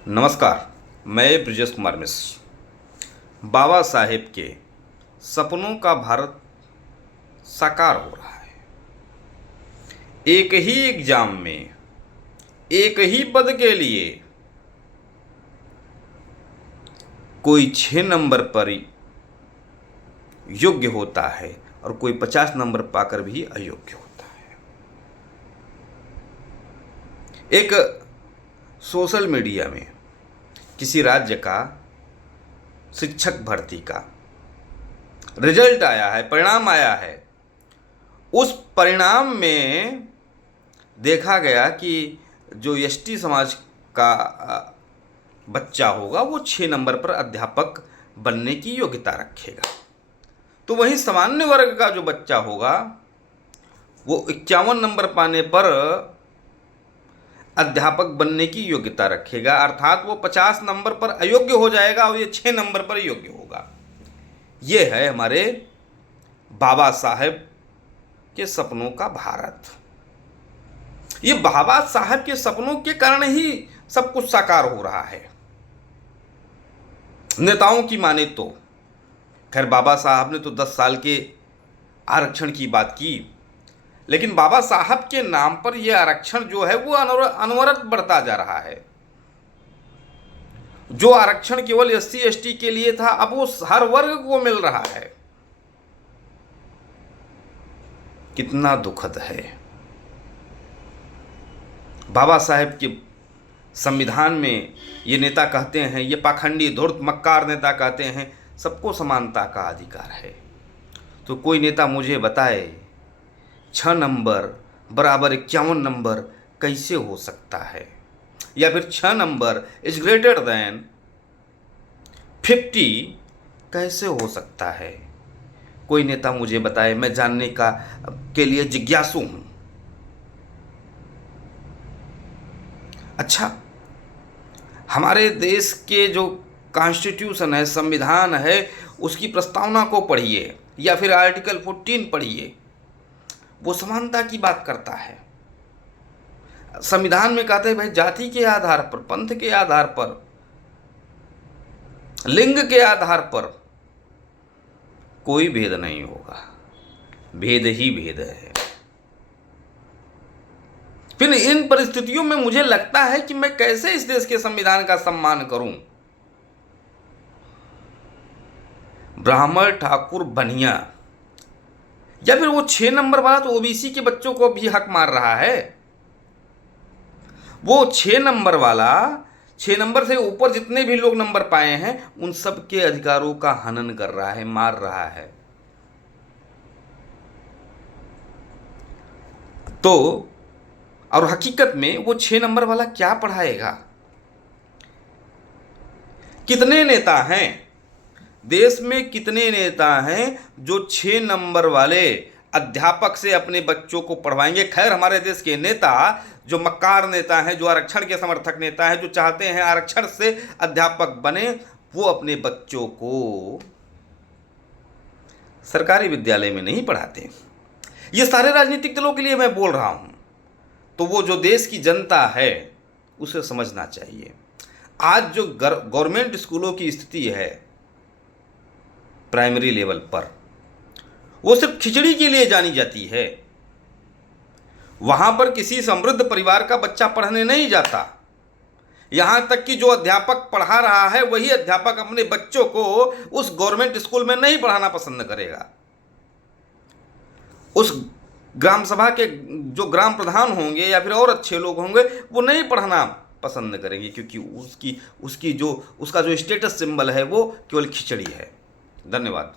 नमस्कार। मैं ब्रिजेश कुमार मिश्र। बाबा साहेब के सपनों का भारत साकार हो रहा है। एक ही एग्जाम में एक ही पद के लिए कोई 6 नंबर पर योग्य होता है और कोई 50 नंबर पाकर भी अयोग्य होता है। एक सोशल मीडिया में किसी राज्य का शिक्षक भर्ती का रिजल्ट आया है, परिणाम आया है। उस परिणाम में देखा गया कि जो एसटी समाज का बच्चा होगा वो 6 नंबर पर अध्यापक बनने की योग्यता रखेगा, तो वहीं सामान्य वर्ग का जो बच्चा होगा वो 51 नंबर पाने पर अध्यापक बनने की योग्यता रखेगा, अर्थात वो 50 नंबर पर अयोग्य हो जाएगा और ये 6 नंबर पर योग्य होगा। ये है हमारे बाबा साहेब के सपनों का भारत। ये बाबा साहेब के सपनों के कारण ही सब कुछ साकार हो रहा है। नेताओं की माने तो खैर बाबा साहब ने तो 10 साल के आरक्षण की बात की, लेकिन बाबा साहब के नाम पर यह आरक्षण जो है वो अनवरत बढ़ता जा रहा है। जो आरक्षण केवल एससी एसटी के लिए था अब वो हर वर्ग को मिल रहा है। कितना दुखद है। बाबा साहेब के संविधान में ये नेता कहते हैं, ये पाखंडी धूर्त मक्कार नेता कहते हैं सबको समानता का अधिकार है। तो कोई नेता मुझे बताए 6 नंबर बराबर 51 नंबर कैसे हो सकता है, या फिर 6 नंबर इज ग्रेटर देन 50 कैसे हो सकता है। कोई नेता मुझे बताए, मैं जानने के लिए जिज्ञासु हूं। अच्छा, हमारे देश के जो कॉन्स्टिट्यूशन है, संविधान है, उसकी प्रस्तावना को पढ़िए या फिर आर्टिकल 14 पढ़िए। वो समानता की बात करता है। संविधान में कहते हैं भाई जाति के आधार पर, पंथ के आधार पर, लिंग के आधार पर कोई भेद नहीं होगा, भेद ही भेद है। फिर इन परिस्थितियों में मुझे लगता है कि मैं कैसे इस देश के संविधान का सम्मान करूं। ब्राह्मण, ठाकुर, बनिया या फिर वो 6 नंबर वाला तो ओबीसी के बच्चों को भी हक मार रहा है। वो 6 नंबर वाला 6 नंबर से ऊपर जितने भी लोग नंबर पाए हैं उन सब के अधिकारों का हनन कर रहा है, मार रहा है। तो और हकीकत में वो 6 नंबर वाला क्या पढ़ाएगा। कितने नेता हैं देश में, कितने नेता हैं जो 6 नंबर वाले अध्यापक से अपने बच्चों को पढ़वाएंगे। खैर हमारे देश के नेता जो मक्कार नेता हैं, जो आरक्षण के समर्थक नेता हैं, जो चाहते हैं आरक्षण से अध्यापक बने, वो अपने बच्चों को सरकारी विद्यालय में नहीं पढ़ाते। ये सारे राजनीतिक दलों के लिए मैं बोल रहा हूं। तो वो जो देश की जनता है उसे समझना चाहिए। आज जो गवर्नमेंट स्कूलों की स्थिति है प्राइमरी लेवल पर, वो सिर्फ खिचड़ी के लिए जानी जाती है। वहां पर किसी समृद्ध परिवार का बच्चा पढ़ने नहीं जाता। यहां तक कि जो अध्यापक पढ़ा रहा है वही अध्यापक अपने बच्चों को उस गवर्नमेंट स्कूल में नहीं पढ़ाना पसंद करेगा। उस ग्राम सभा के जो ग्राम प्रधान होंगे या फिर और अच्छे लोग होंगे वो नहीं पढ़ाना पसंद करेंगे, क्योंकि उसका जो स्टेटस सिंबल है वो केवल खिचड़ी है। धन्यवाद।